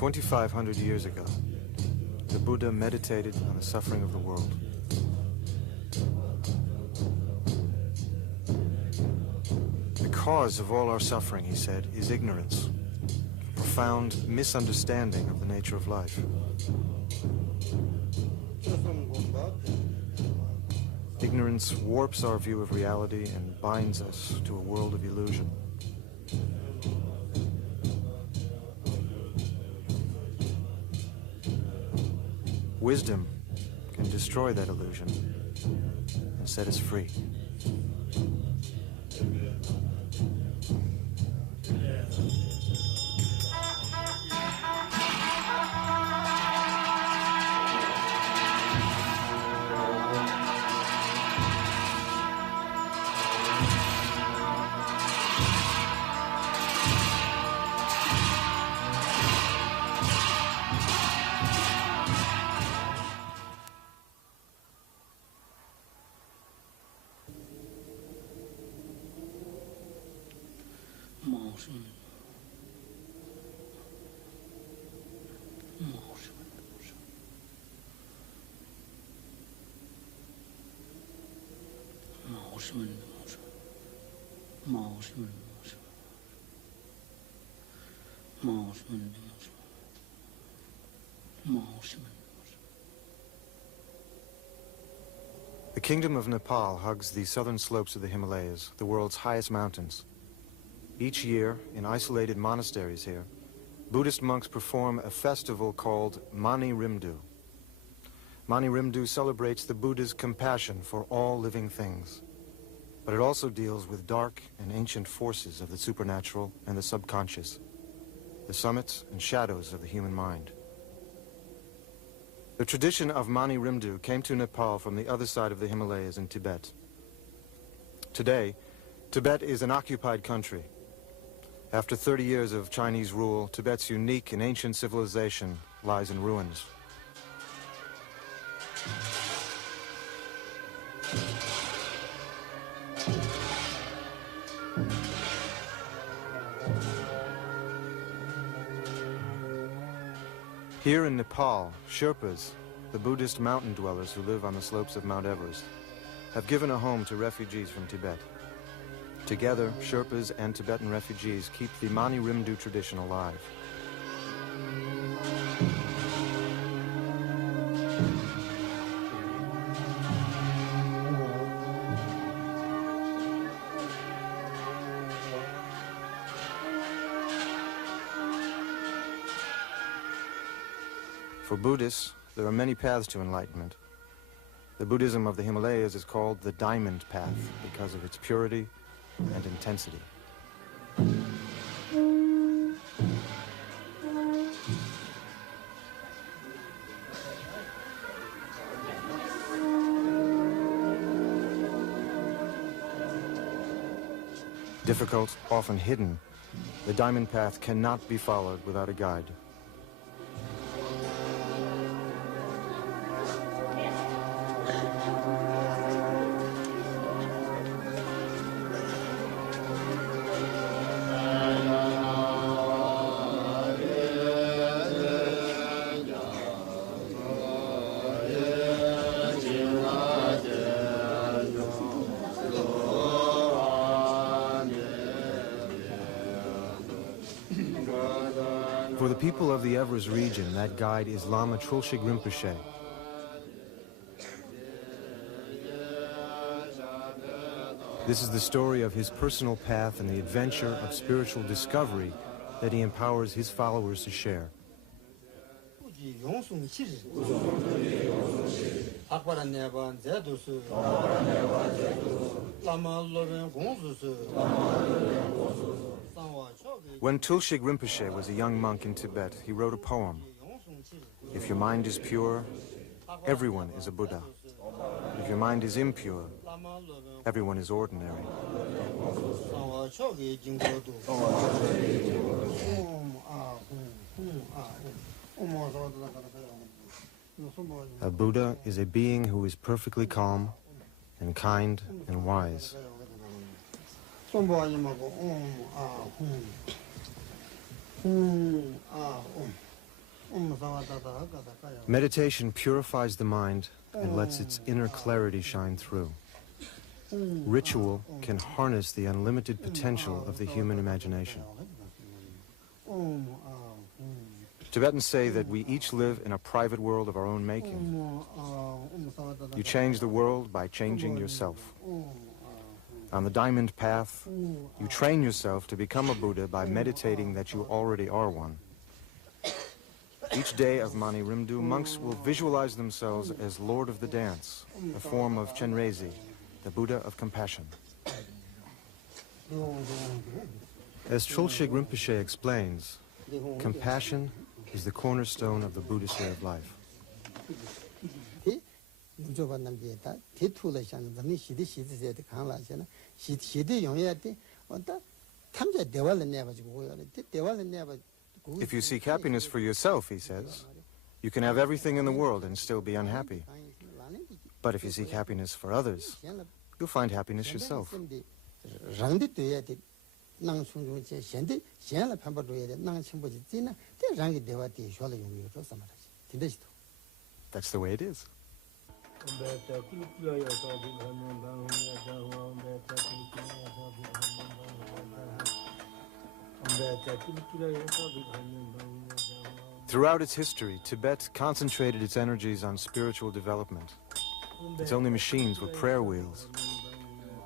$2,500 years ago, the Buddha meditated on the suffering of the world. The cause of all our suffering, he said, is ignorance, a profound misunderstanding of the nature of life. Ignorance warps our view of reality and binds us to a world of illusion. Wisdom can destroy that illusion and set us free. The Kingdom of Nepal hugs the southern slopes of the Himalayas, the world's highest mountains. Each year, in isolated monasteries here, Buddhist monks perform a festival called Mani Rimdu. Mani Rimdu celebrates the Buddha's compassion for all living things, but it also deals with dark and ancient forces of the supernatural and the subconscious, the summits and shadows of the human mind. The tradition of Mani Rimdu came to Nepal from the other side of the Himalayas in Tibet. Today, Tibet is an occupied country. After 30 years of Chinese rule, Tibet's unique and ancient civilization lies in ruins. Here in Nepal, Sherpas, the Buddhist mountain dwellers who live on the slopes of Mount Everest, have given a home to refugees from Tibet. Together, Sherpas and Tibetan refugees keep the Mani Rimdu tradition alive. For Buddhists, there are many paths to enlightenment. The Buddhism of the Himalayas is called the Diamond Path because of its purity and intensity. Difficult, often hidden, the Diamond Path cannot be followed without a guide. For the people of the Everest region, that guide is Lama Trulshig Rinpoche. This is the story of his personal path and the adventure of spiritual discovery that he empowers his followers to share. When Tulshig Rinpoche was a young monk in Tibet, he wrote a poem, If your mind is pure, everyone is a Buddha. If your mind is impure, everyone is ordinary. A Buddha is a being who is perfectly calm and kind and wise. Meditation purifies the mind and lets its inner clarity shine through. Ritual can harness the unlimited potential of the human imagination. Tibetans say that we each live in a private world of our own making. You change the world by changing yourself. On the diamond path, you train yourself to become a Buddha by meditating that you already are one. Each day of Mani Rimdu, monks will visualize themselves as Lord of the Dance, a form of Chenrezi, the Buddha of compassion. As Trulshig Rinpoche explains, compassion is the cornerstone of the Buddhist way of life. If you seek happiness for yourself, he says, you can have everything in the world and still be unhappy. But if you seek happiness for others, you'll find happiness yourself. That's the way it is. Throughout its history, Tibet concentrated its energies on spiritual development. Its only machines were prayer wheels.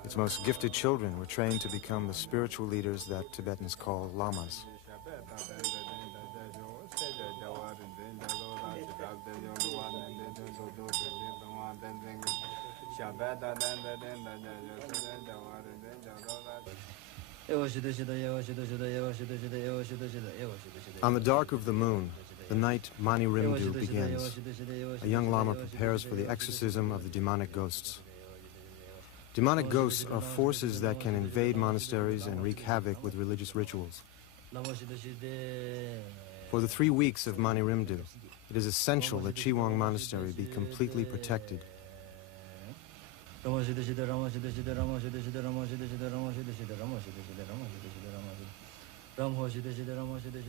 Its most gifted children were trained to become the spiritual leaders that Tibetans call lamas. On the dark of the moon, the night Mani Rimdu begins, a young lama prepares for the exorcism of the demonic ghosts. Demonic ghosts are forces that can invade monasteries and wreak havoc with religious rituals. For the 3 weeks of Mani Rimdu, it is essential that Chiwang Monastery be completely protected.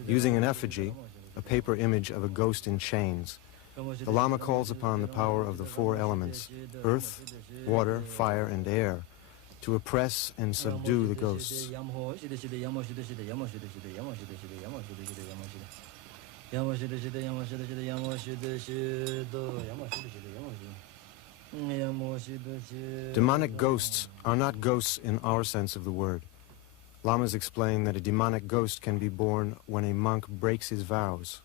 Using an effigy, a paper image of a ghost in chains, the Lama calls upon the power of the 4 elements, earth, water, fire, and air, to oppress and subdue the ghosts. Demonic ghosts are not ghosts in our sense of the word. Lamas explain that a demonic ghost can be born when a monk breaks his vows.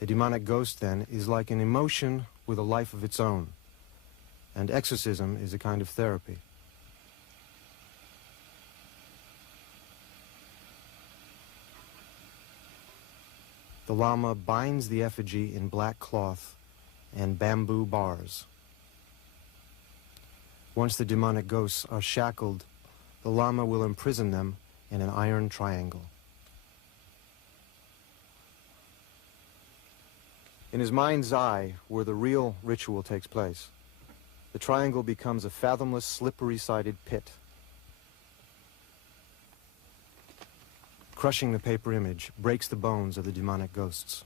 A demonic ghost, then, is like an emotion with a life of its own, and exorcism is a kind of therapy. The Lama binds the effigy in black cloth and bamboo bars. Once the demonic ghosts are shackled, the Lama will imprison them in an iron triangle. In his mind's eye, where the real ritual takes place, the triangle becomes a fathomless, slippery-sided pit. Crushing the paper image breaks the bones of the demonic ghosts.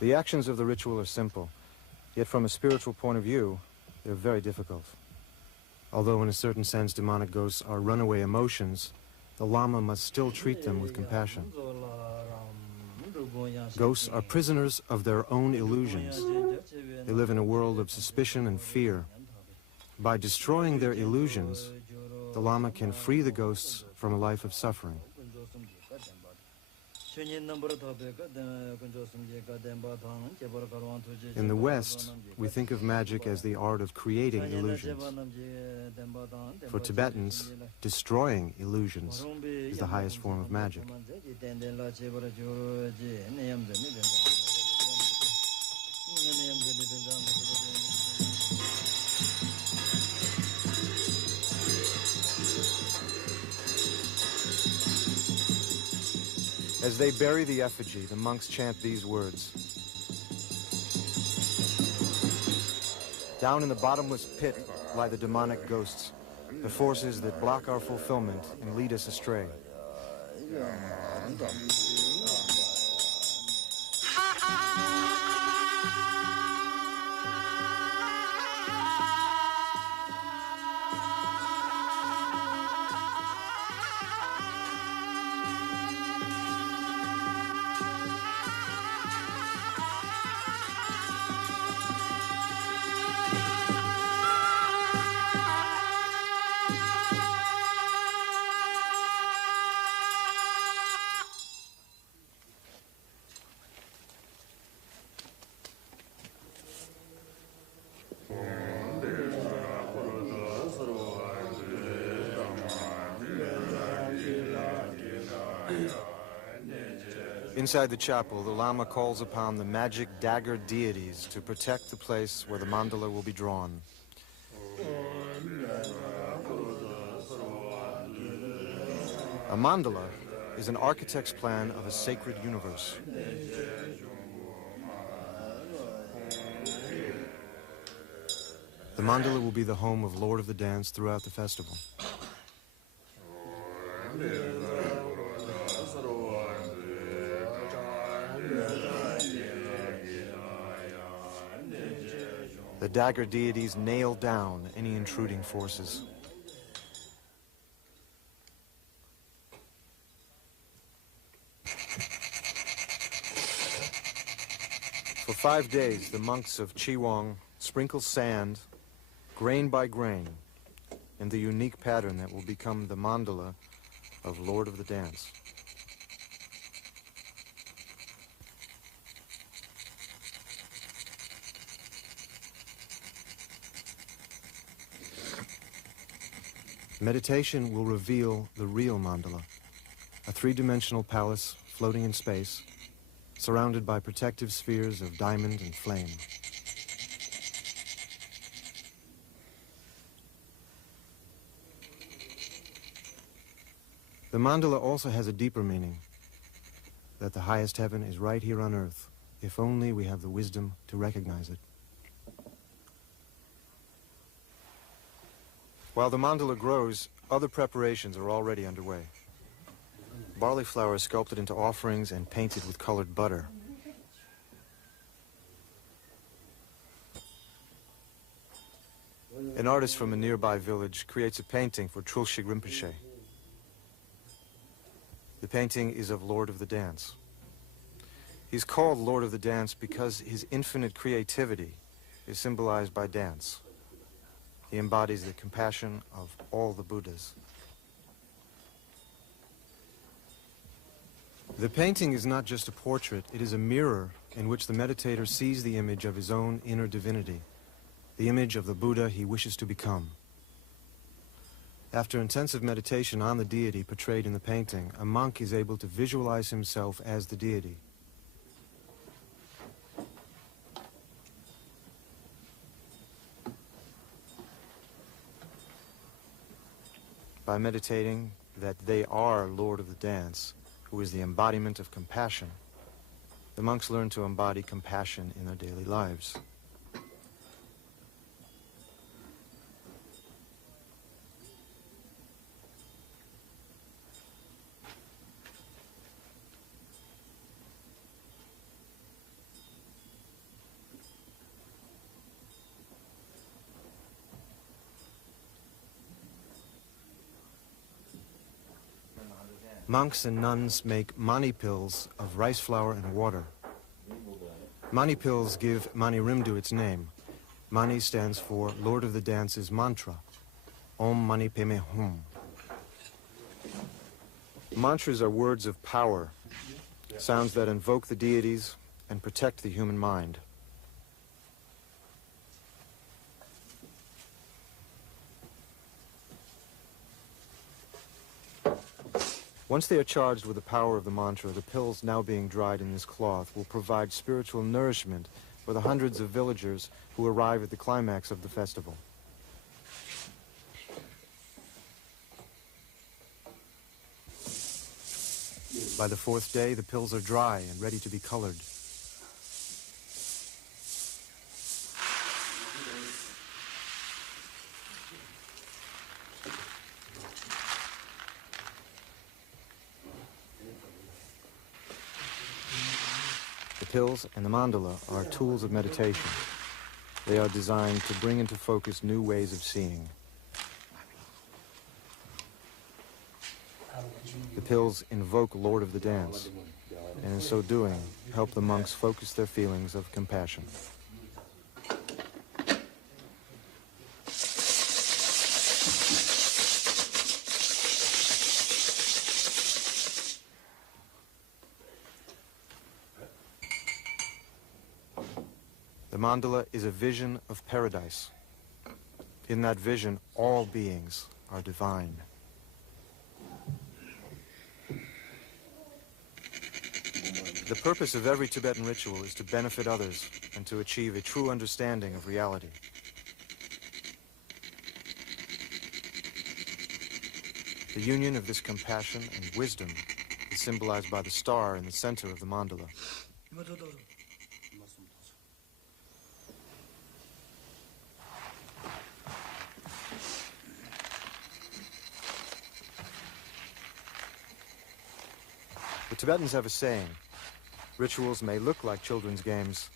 The actions of the ritual are simple, yet from a spiritual point of view, they're very difficult. Although in a certain sense demonic ghosts are runaway emotions, the Lama must still treat them with compassion. Ghosts are prisoners of their own illusions. They live in a world of suspicion and fear. By destroying their illusions, the Lama can free the ghosts from a life of suffering. In the West, we think of magic as the art of creating illusions. For Tibetans, destroying illusions is the highest form of magic. As they bury the effigy, the monks chant these words. Down in the bottomless pit lie the demonic ghosts, the forces that block our fulfillment and lead us astray. Inside the chapel, the Lama calls upon the magic dagger deities to protect the place where the mandala will be drawn. A mandala is an architect's plan of a sacred universe. The mandala will be the home of Lord of the Dance throughout the festival. The dagger deities nail down any intruding forces. For 5 days, the monks of Chiwang sprinkle sand, grain by grain, in the unique pattern that will become the mandala of Lord of the Dance. Meditation will reveal the real mandala, a three-dimensional palace floating in space, surrounded by protective spheres of diamond and flame. The mandala also has a deeper meaning, that the highest heaven is right here on earth, if only we have the wisdom to recognize it. While the mandala grows, other preparations are already underway. Barley flour is sculpted into offerings and painted with colored butter. An artist from a nearby village creates a painting for Trulshig Rinpoche. The painting is of Lord of the Dance. He's called Lord of the Dance because his infinite creativity is symbolized by dance. He embodies the compassion of all the Buddhas. The painting is not just a portrait, it is a mirror in which the meditator sees the image of his own inner divinity, the image of the Buddha he wishes to become. After intensive meditation on the deity portrayed in the painting, a monk is able to visualize himself as the deity. By meditating that they are Lord of the Dance, who is the embodiment of compassion, the monks learn to embody compassion in their daily lives. Monks and nuns make mani pills of rice flour and water. Mani pills give Mani Rimdu its name. Mani stands for Lord of the Dance's mantra, Om Mani Padme Hum. Mantras are words of power. sounds that invoke the deities and protect the human mind. Once they are charged with the power of the mantra, the pills now being dried in this cloth will provide spiritual nourishment for the hundreds of villagers who arrive at the climax of the festival. By the fourth day, the pills are dry and ready to be colored. The pills and the mandala are tools of meditation. They are designed to bring into focus new ways of seeing. The pills invoke Lord of the Dance, and in so doing, help the monks focus their feelings of compassion. The mandala is a vision of paradise. In that vision, all beings are divine. The purpose of every Tibetan ritual is to benefit others and to achieve a true understanding of reality. The union of this compassion and wisdom is symbolized by the star in the center of the mandala. The Tibetans have a saying: rituals may look like children's games,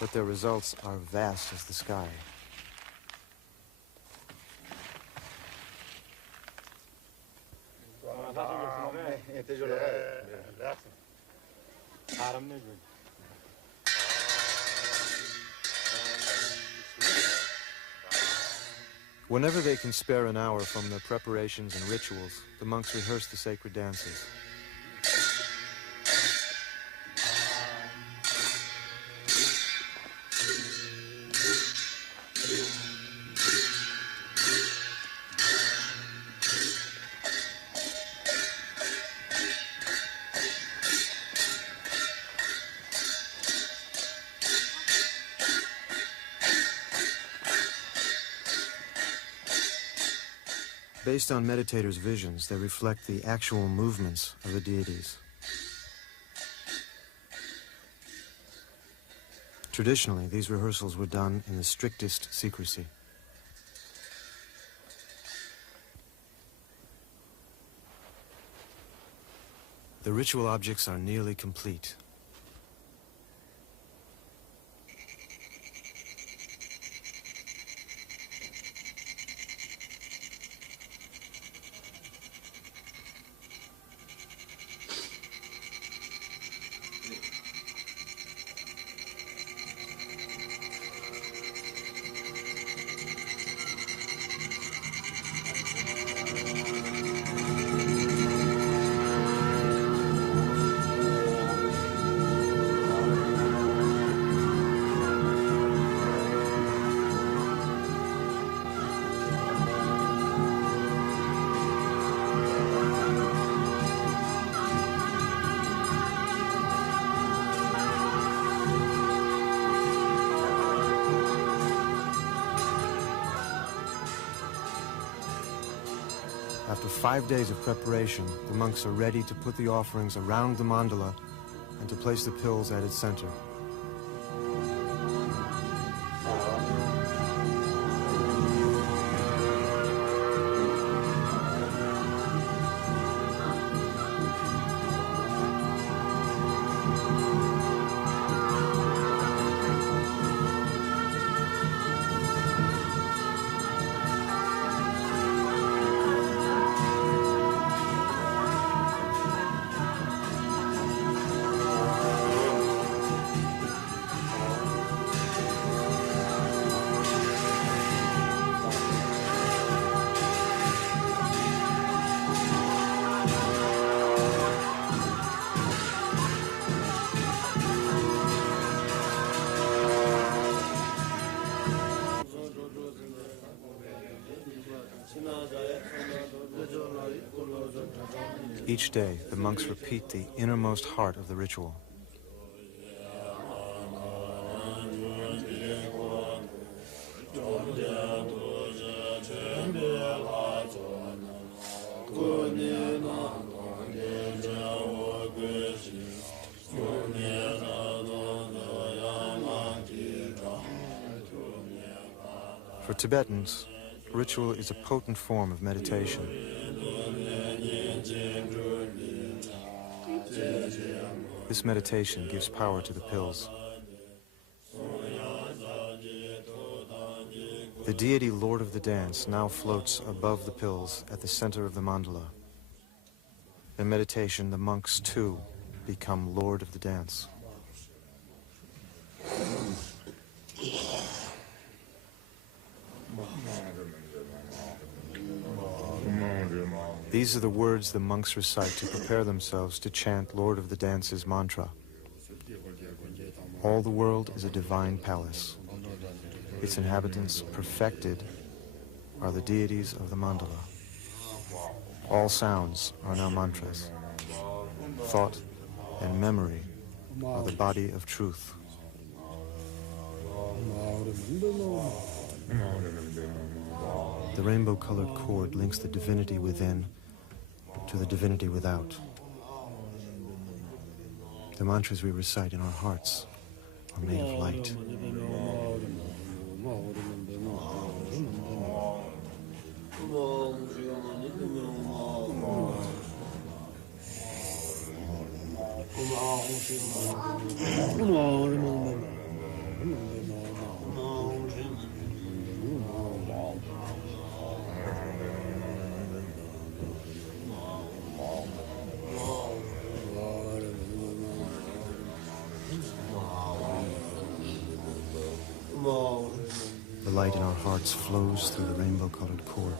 but their results are vast as the sky. Whenever they can spare an hour from their preparations and rituals, the monks rehearse the sacred dances. Based on meditators' visions, they reflect the actual movements of the deities. Traditionally, these rehearsals were done in the strictest secrecy. The ritual objects are nearly complete. After 5 days of preparation, the monks are ready to put the offerings around the mandala and to place the pills at its center. Each day, the monks repeat the innermost heart of the ritual. For Tibetans, ritual is a potent form of meditation. This meditation gives power to the pills. The deity Lord of the Dance now floats above the pills at the center of the mandala. In meditation, the monks too become Lord of the Dance. These are the words the monks recite to prepare themselves to chant Lord of the Dance's mantra. All the world is a divine palace. Its inhabitants, perfected, are the deities of the mandala. All sounds are now mantras. Thought and memory are the body of truth. The rainbow-colored cord links the divinity within to the divinity without. The mantras we recite in our hearts are made of light. The light in our hearts flows through the rainbow-colored cord.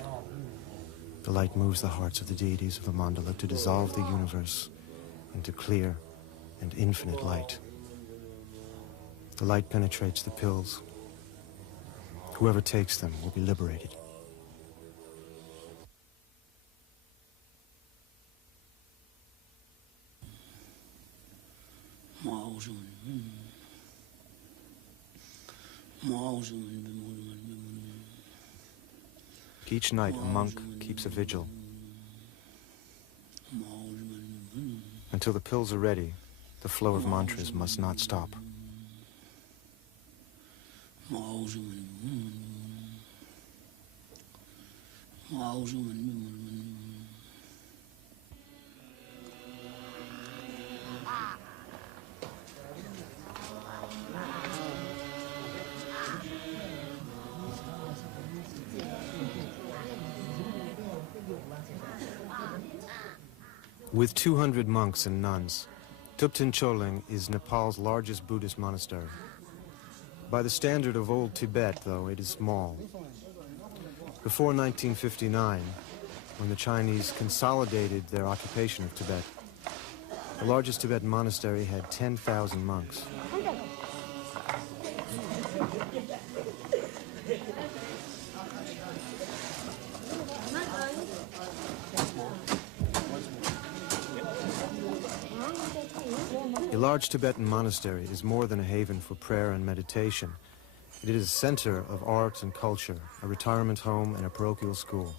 The light moves the hearts of the deities of the mandala to dissolve the universe into clear and infinite light. The light penetrates the pills. Whoever takes them will be liberated. Each night, a monk keeps a vigil. Until the pills are ready, the flow of mantras must not stop. With 200 monks and nuns, Thubten Choling is Nepal's largest Buddhist monastery. By the standard of old Tibet, though, it is small. Before 1959, when the Chinese consolidated their occupation of Tibet, the largest Tibetan monastery had 10,000 monks. A large Tibetan monastery is more than a haven for prayer and meditation. It is a center of art and culture, a retirement home, and a parochial school.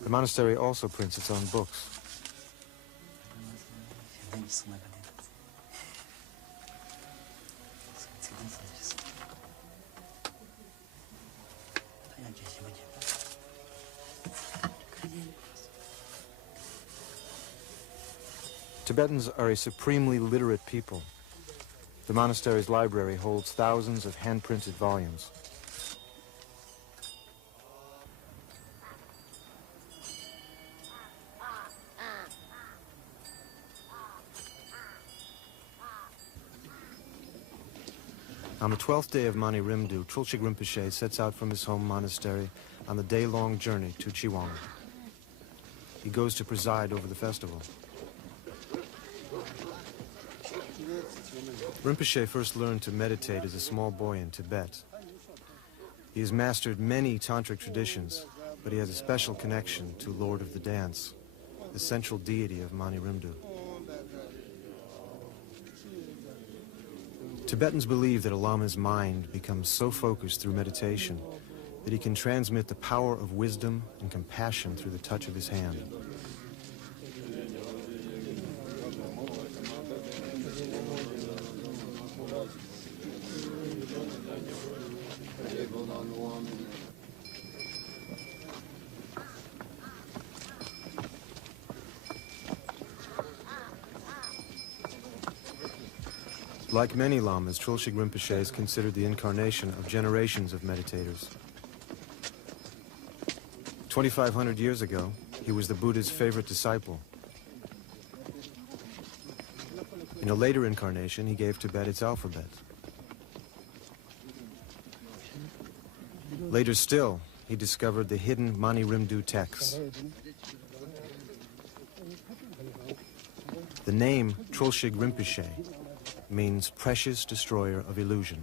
The monastery also prints its own books. Tibetans are a supremely literate people. The monastery's library holds thousands of hand-printed volumes. On the 12th day of Mani Rimdu, Trulshig Rinpoche sets out from his home monastery on the day-long journey to Chiwang. He goes to preside over the festival. Rinpoche first learned to meditate as a small boy in Tibet. He has mastered many tantric traditions, but he has a special connection to Lord of the Dance, the central deity of Mani Rimdu. Tibetans believe that a lama's mind becomes so focused through meditation that he can transmit the power of wisdom and compassion through the touch of his hand. Like many lamas, Trulshig Rinpoche is considered the incarnation of generations of meditators. 2,500 years ago, he was the Buddha's favorite disciple. In a later incarnation, he gave Tibet its alphabet. Later still, he discovered the hidden Mani Rimdu texts. The name Trulshig Rinpoche means precious destroyer of illusion.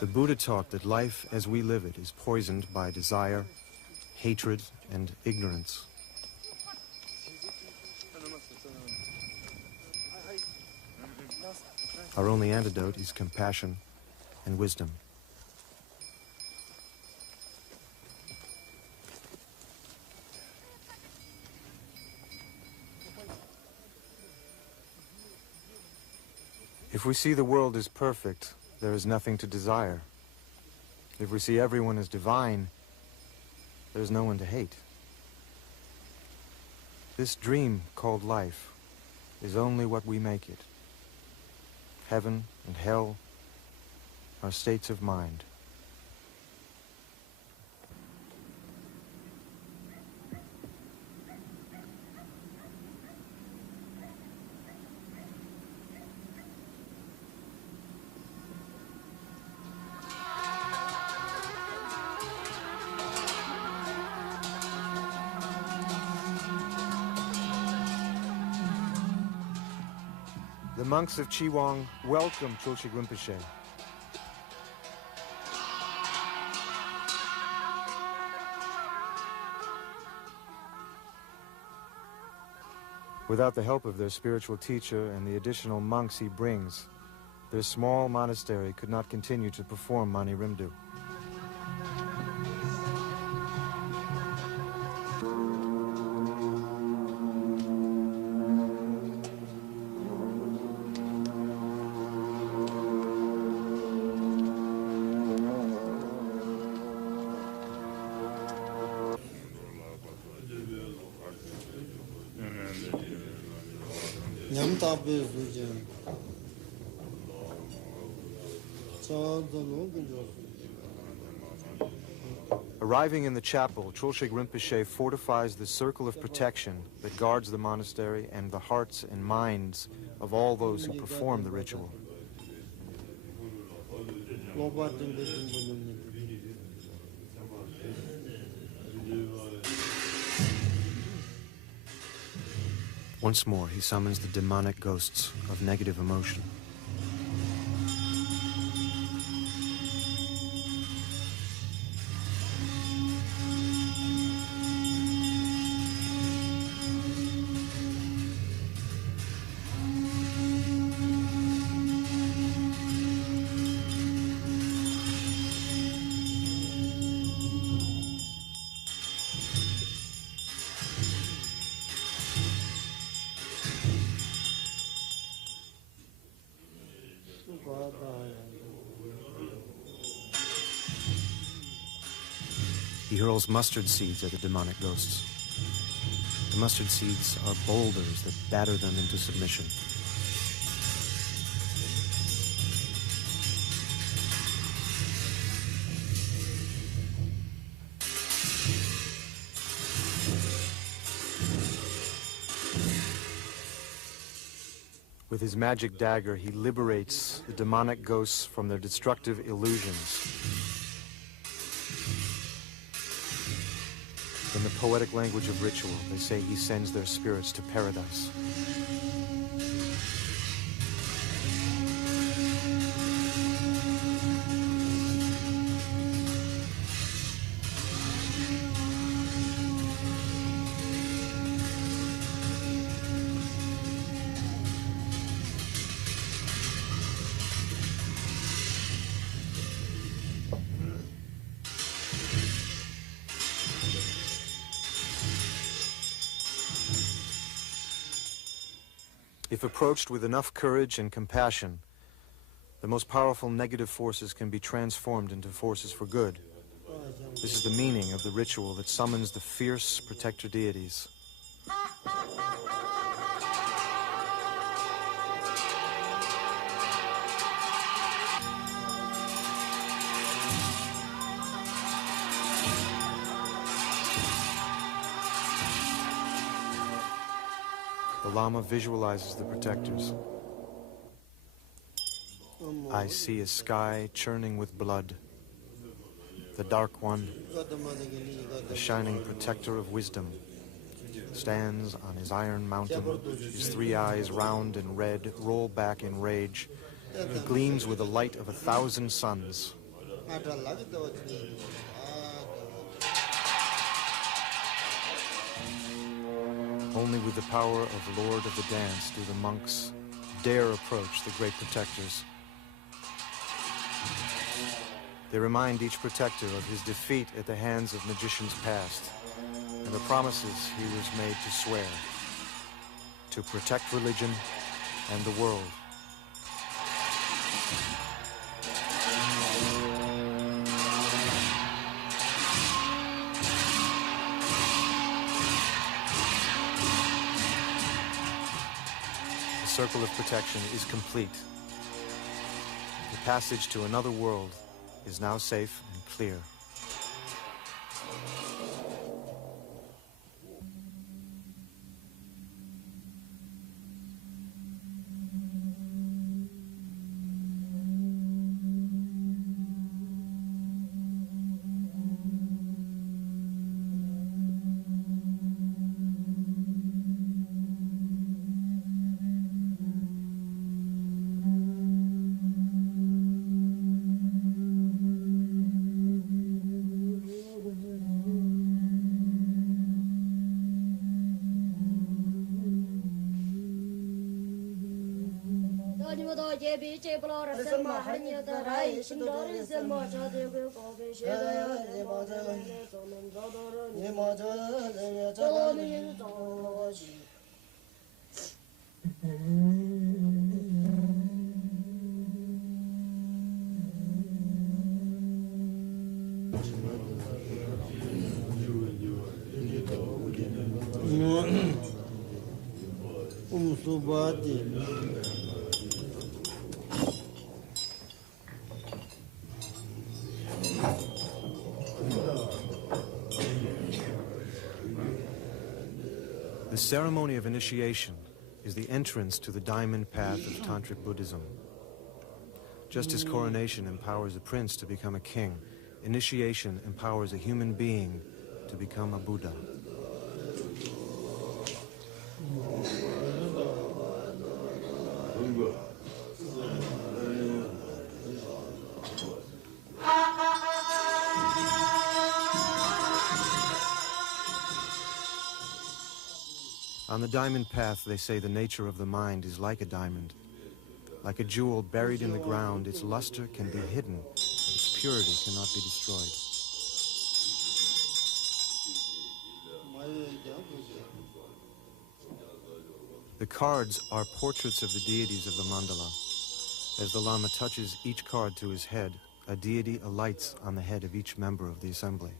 The Buddha taught that life as we live it is poisoned by desire, hatred, and ignorance. Our only antidote is compassion and wisdom. If we see the world as perfect, there is nothing to desire. If we see everyone as divine, there is no one to hate. This dream called life is only what we make it. Heaven and hell are states of mind. The monks of Chiwang welcome Trulshig Rinpoche. Without the help of their spiritual teacher and the additional monks he brings, their small monastery could not continue to perform Mani Rimdu. Arriving in the chapel, Trulshig Rinpoche fortifies the circle of protection that guards the monastery and the hearts and minds of all those who perform the ritual. Once more, he summons the demonic ghosts of negative emotion. He hurls mustard seeds at the demonic ghosts. The mustard seeds are boulders that batter them into submission. With his magic dagger, he liberates the demonic ghosts from their destructive illusions. In the poetic language of ritual, they say he sends their spirits to paradise. If approached with enough courage and compassion, the most powerful negative forces can be transformed into forces for good. This is the meaning of the ritual that summons the fierce protector deities. The Lama visualizes the protectors. I see a sky churning with blood. The Dark One, the shining protector of wisdom, stands on his iron mountain. His three eyes, round and red, roll back in rage. He gleams with the light of 1,000 suns. Only with the power of Lord of the Dance do the monks dare approach the great protectors. They remind each protector of his defeat at the hands of magicians past, and the promises he was made to swear, to protect religion and the world. The circle of protection is complete. The passage to another world is now safe and clear. The ceremony of initiation is the entrance to the diamond path of Tantric Buddhism. Just as coronation empowers a prince to become a king, initiation empowers a human being to become a Buddha. On the diamond path, they say the nature of the mind is like a diamond. Like a jewel buried in the ground, its luster can be hidden, but its purity cannot be destroyed. The cards are portraits of the deities of the mandala. As the Lama touches each card to his head, a deity alights on the head of each member of the assembly.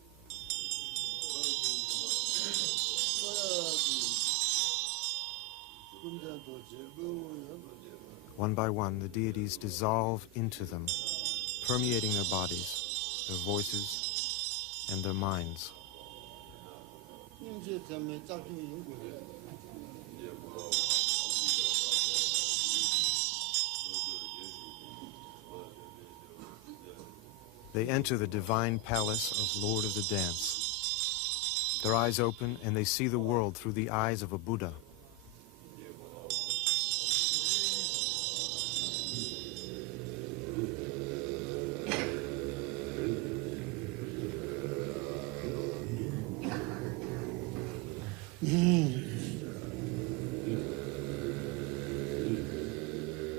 One by one, the deities dissolve into them, permeating their bodies, their voices, and their minds. They enter the divine palace of Lord of the Dance. Their eyes open and they see the world through the eyes of a Buddha.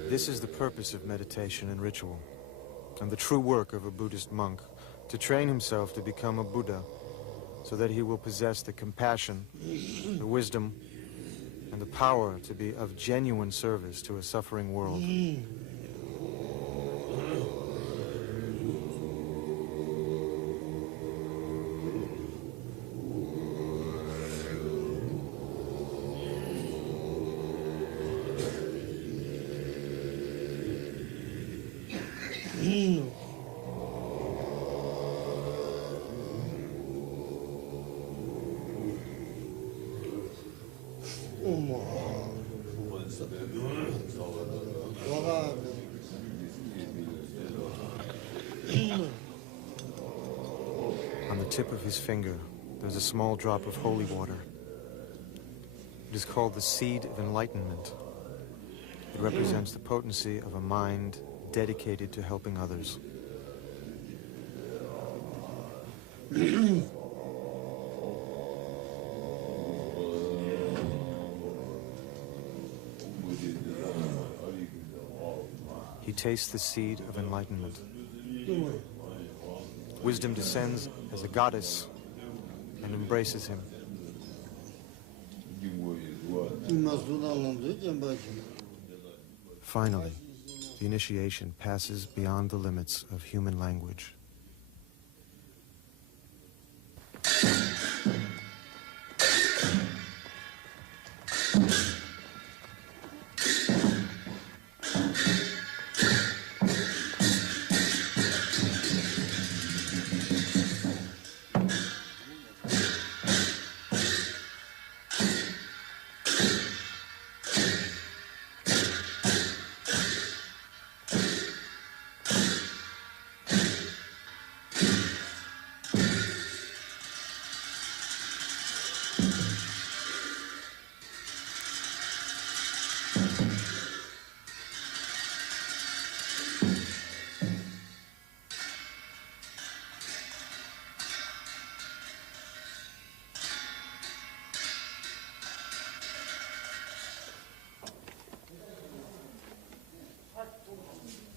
This is the purpose of meditation and ritual, and the true work of a Buddhist monk, to train himself to become a Buddha, so that he will possess the compassion, the wisdom, and the power to be of genuine service to a suffering world. On the tip of his finger, there's a small drop of holy water. It is called the seed of enlightenment. It represents the potency of a mind dedicated to helping others. He tastes the seed of enlightenment. Wisdom descends as a goddess and embraces him. Finally, the initiation passes beyond the limits of human language.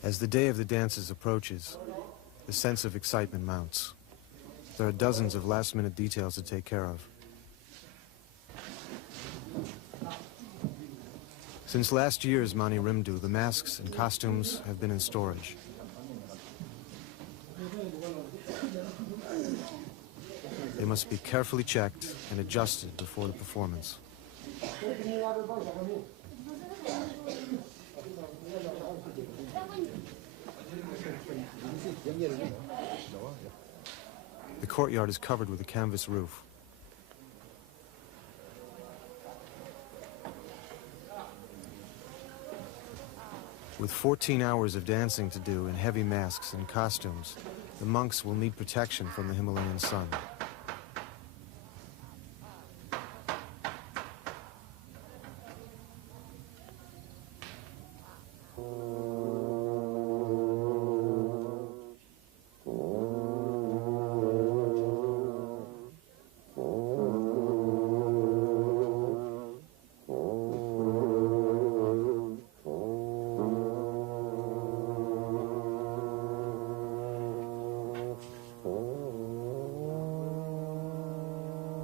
As the day of the dances approaches, the sense of excitement mounts. There are dozens of last-minute details to take care of. Since last year's Mani Rimdu, the masks and costumes have been in storage. They must be carefully checked and adjusted before the performance. The courtyard is covered with a canvas roof. With 14 hours of dancing to do in heavy masks and costumes, the monks will need protection from the Himalayan sun.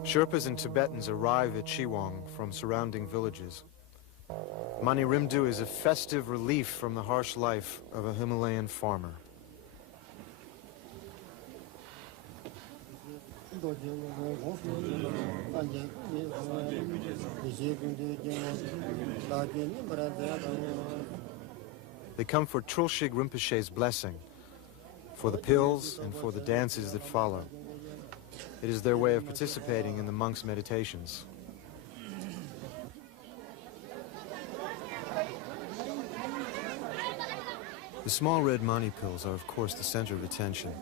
Sherpas and Tibetans arrive at Chiwang from surrounding villages. Mani Rimdu is a festive relief from the harsh life of a Himalayan farmer. They come for Trulshig Rinpoche's blessing, for the pills, and for the dances that follow. It is their way of participating in the monks' meditations. The small red mani pills are, of course, the center of attention.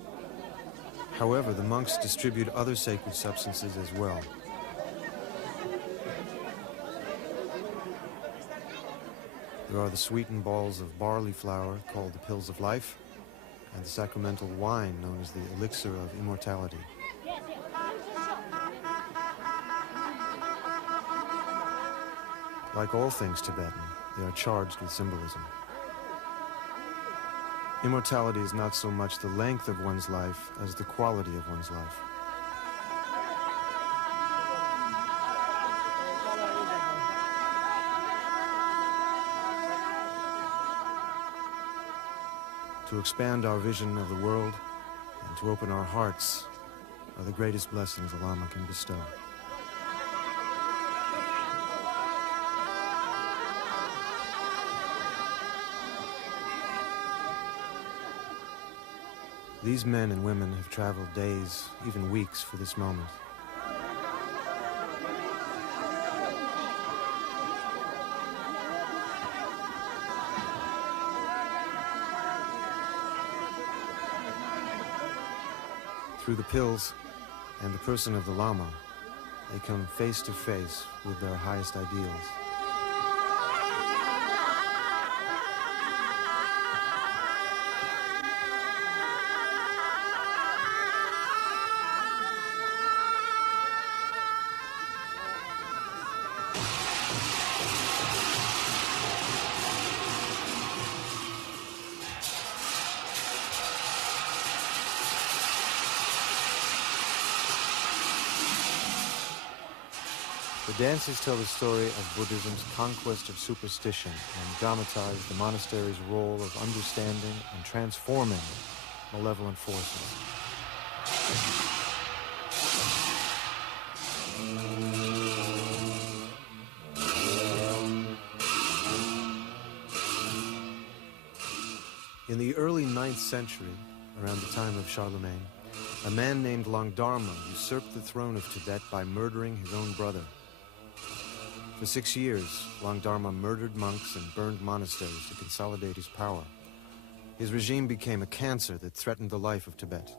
However, the monks distribute other sacred substances as well. There are the sweetened balls of barley flour called the pills of life, and the sacramental wine known as the elixir of immortality. Like all things Tibetan, they are charged with symbolism. Immortality is not so much the length of one's life as the quality of one's life. To expand our vision of the world and to open our hearts are the greatest blessings a Lama can bestow. These men and women have traveled days, even weeks, for this moment. Through the pills and the person of the Lama, they come face to face with their highest ideals. The dances tell the story of Buddhism's conquest of superstition and dramatize the monastery's role of understanding and transforming malevolent forces. In the early 9th century, around the time of Charlemagne, a man named Langdharma usurped the throne of Tibet by murdering his own brother. For 6 years, Langdharma murdered monks and burned monasteries to consolidate his power. His regime became a cancer that threatened the life of Tibet.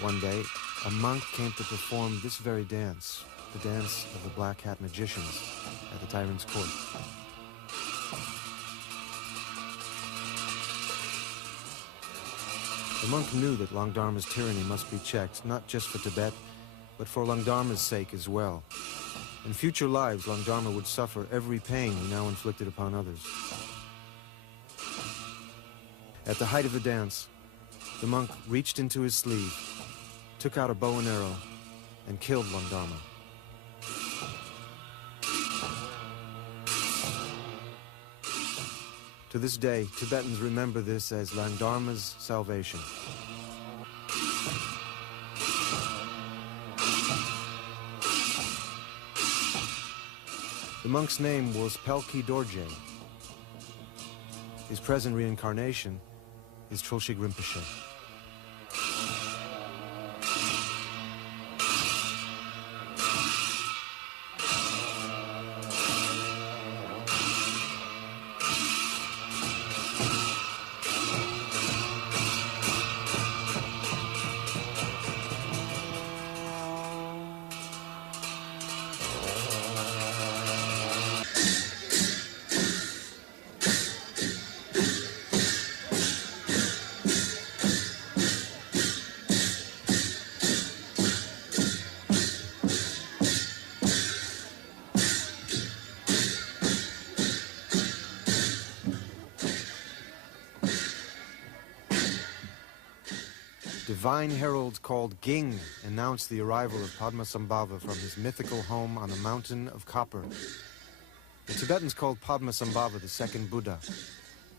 One day, a monk came to perform this very dance, the dance of the black hat magicians at the tyrant's court. The monk knew that Langdharma's tyranny must be checked, not just for Tibet, but for Langdharma's sake as well. In future lives, Langdharma would suffer every pain he now inflicted upon others. At the height of the dance, the monk reached into his sleeve, took out a bow and arrow, and killed Langdharma. To this day, Tibetans remember this as Langdharma's salvation. The monk's name was Pelki Dorje. His present reincarnation is Trulshig Rinpoche. Divine heralds called Ging announced the arrival of Padmasambhava from his mythical home on the mountain of copper. The Tibetans called Padmasambhava the second Buddha.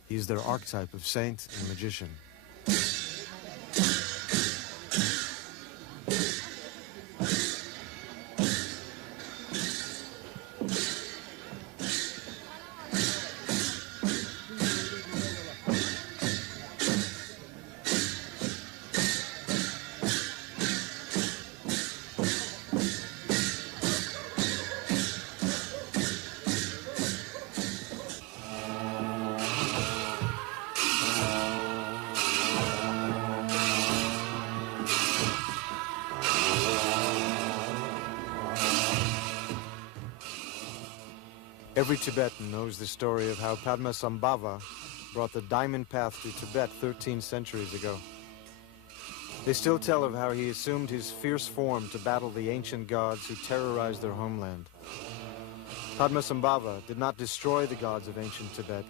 He is their archetype of saint and magician. Every Tibetan knows the story of how Padmasambhava brought the diamond path to Tibet 13 centuries ago. They still tell of how he assumed his fierce form to battle the ancient gods who terrorized their homeland. Padmasambhava did not destroy the gods of ancient Tibet,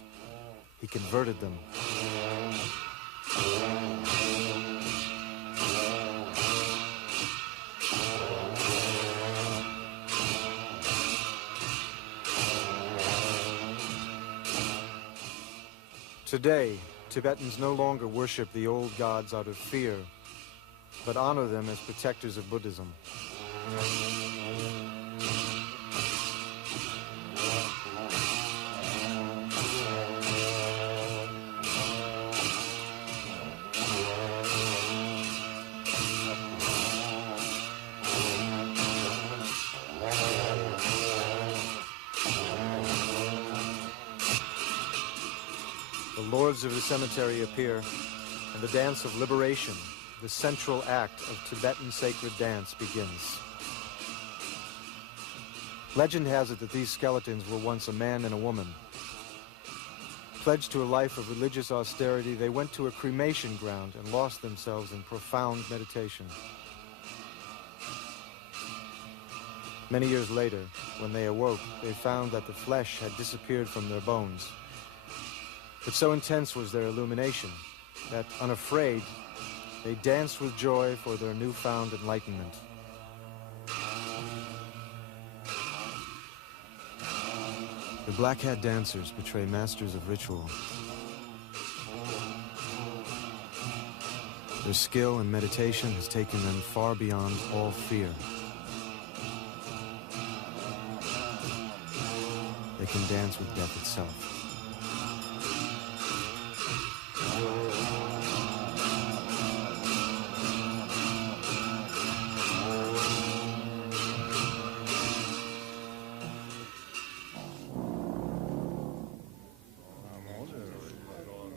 he converted them. Today, Tibetans no longer worship the old gods out of fear, but honor them as protectors of Buddhism. The lords of the cemetery appear, and the dance of liberation, the central act of Tibetan sacred dance, begins. Legend has it that these skeletons were once a man and a woman. Pledged to a life of religious austerity, they went to a cremation ground and lost themselves in profound meditation. Many years later, when they awoke, they found that the flesh had disappeared from their bones. But so intense was their illumination that, unafraid, they danced with joy for their newfound enlightenment. The black hat dancers portray masters of ritual. Their skill in meditation has taken them far beyond all fear. They can dance with death itself.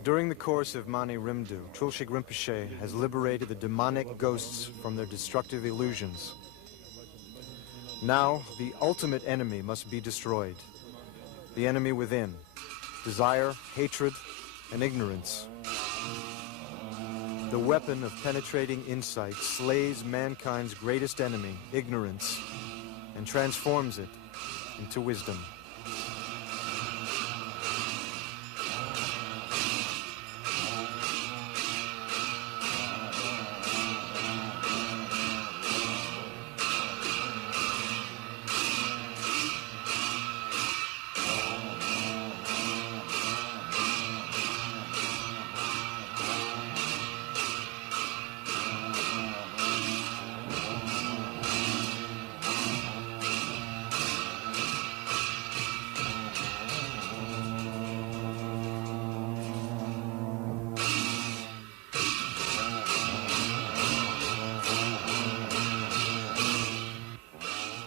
During the course of Mani Rimdu, Trulshik Rinpoche has liberated the demonic ghosts from their destructive illusions. Now, the ultimate enemy must be destroyed. The enemy within: desire, hatred, and ignorance. The weapon of penetrating insight slays mankind's greatest enemy, ignorance, and transforms it into wisdom.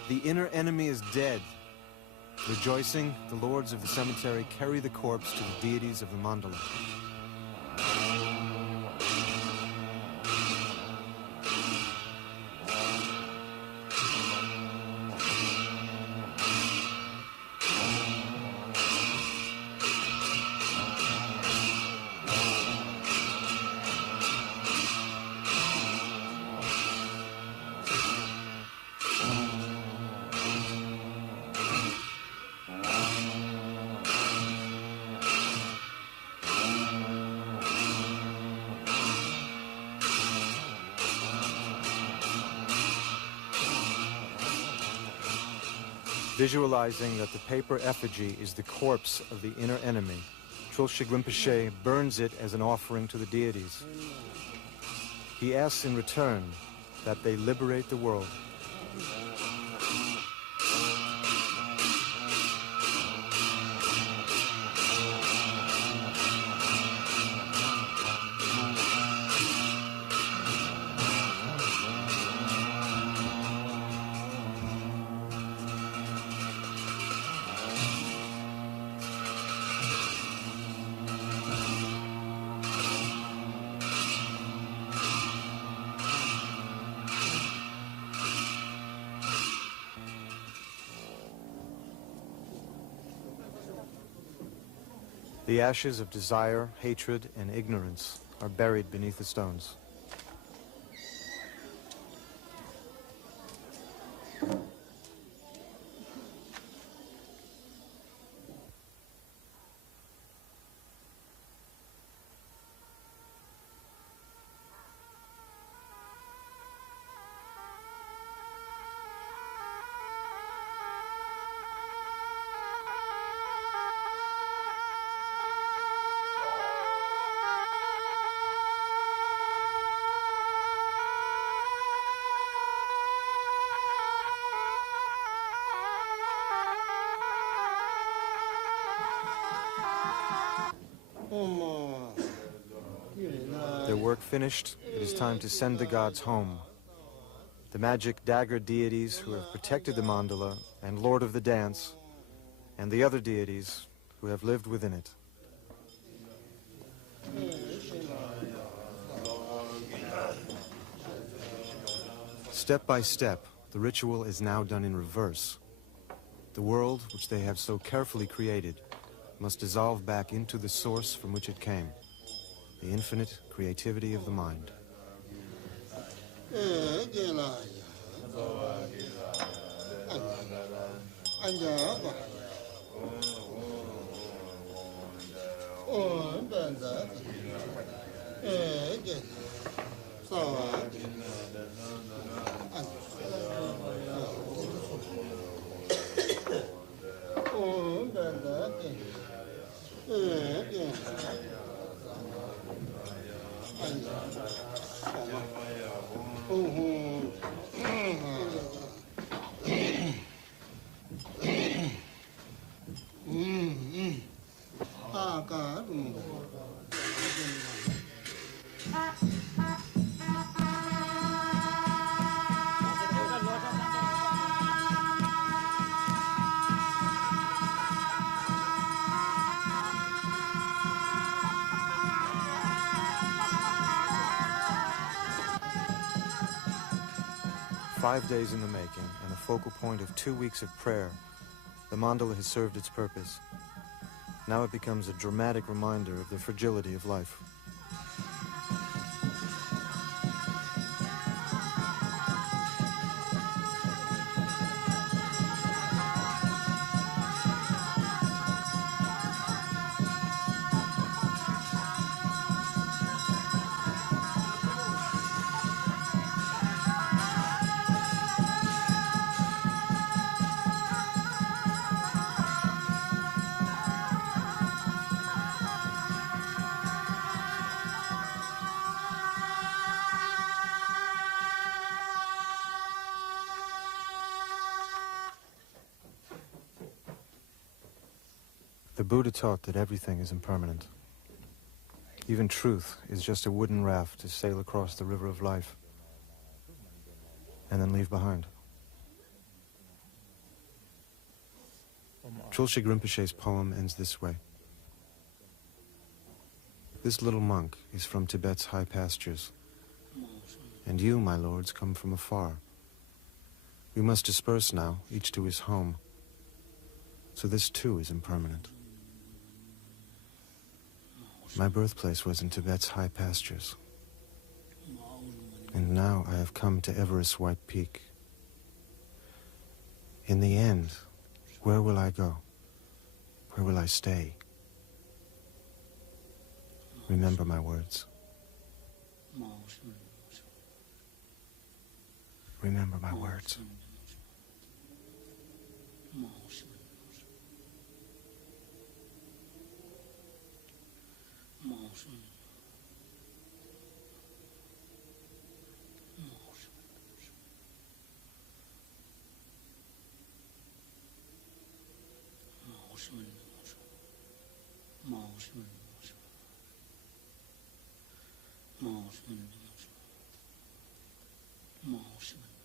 The inner enemy is dead. Rejoicing, the lords of the cemetery carry the corpse to the deities of the mandala. Visualizing that the paper effigy is the corpse of the inner enemy, Chulshi Rinpoche burns it as an offering to the deities. He asks in return that they liberate the world. The ashes of desire, hatred, and ignorance are buried beneath the stones. Their work finished, it is time to send the gods home. The magic dagger deities who have protected the mandala and Lord of the Dance, and the other deities who have lived within it. Step by step, the ritual is now done in reverse. The world, which they have so carefully created, must dissolve back into the source from which it came, the infinite creativity of the mind. "5 days in the making, and a focal point of 2 weeks of prayer, the mandala has served its purpose. Now it becomes a dramatic reminder of the fragility of life. The Buddha taught that everything is impermanent. Even truth is just a wooden raft to sail across the river of life and then leave behind. Chulshi Rinpoche's poem ends this way. This little monk is from Tibet's high pastures, and you, my lords, come from afar. We must disperse now, each to his home, so this too is impermanent. My birthplace was in Tibet's high pastures, and now I have come to Everest's white peak. In the end, where will I go? Where will I stay? Remember my words. Remember my words. 茂盛。